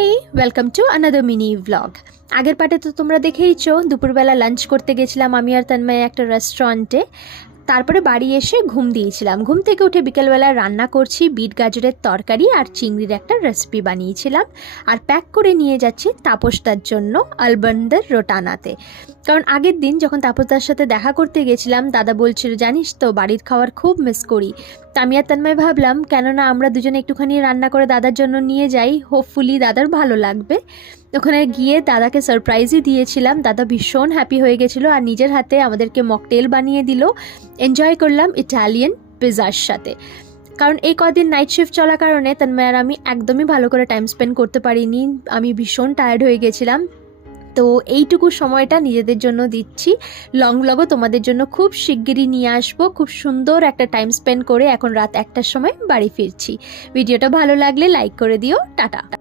High, welcome to another mini vlog. আগের পার্টে তো তোমরা দেখেইছো দুপুরবেলা লাঞ্চ করতে গেছিলাম আমি আর তন্ময় একটা রেস্টুরেন্টে। তারপরে বাড়ি এসে ঘুম দিয়েছিলাম। ঘুম থেকে উঠে বিকেলবেলা রান্না করছি বিট গাজরের তরকারি আর চিংড়ির একটা রেসিপি বানিয়েছিলাম। আর প্যাক করে নিয়ে যাচ্ছি তাপসদার জন্য আলবন্দর রোটানাতে। কারণ আগের দিন যখন তাপসদার সাথে দেখা করতে গেছিলাম দাদা বলছিল জানিস তো বাড়ির খাবার খুব মিস করি। তা আমি আর তন্ময় ভাবলাম কেননা আমরা দুজনে একটুখানি রান্না করে দাদার জন্য নিয়ে যাই, হোপফুলি দাদার ভালো লাগবে। ওখানে গিয়ে দাদাকে সারপ্রাইজই দিয়েছিলাম। দাদা ভীষণ হ্যাপি হয়ে গেছিলো আর নিজের হাতে আমাদেরকে মকটেল বানিয়ে দিল। এনজয় করলাম ইটালিয়ান পিৎজার সাথে। কারণ এই কদিন নাইট শিফট চলার কারণে তন্ময় আর আমি একদমই ভালো করে টাইম স্পেন্ড করতে পারিনি। আমি ভীষণ টায়ার্ড হয়ে গেছিলাম। তো এইটুকু সময়টা নিজেদের জন্য দিচ্ছি। লং ব্লগও তোমাদের জন্য খুব শিগগিরই নিয়ে আসবো। খুব সুন্দর একটা টাইম স্পেন্ড করে এখন রাত 1টার সময় বাড়ি ফিরছি। ভিডিওটা ভালো লাগলে লাইক করে দিও। টাটা।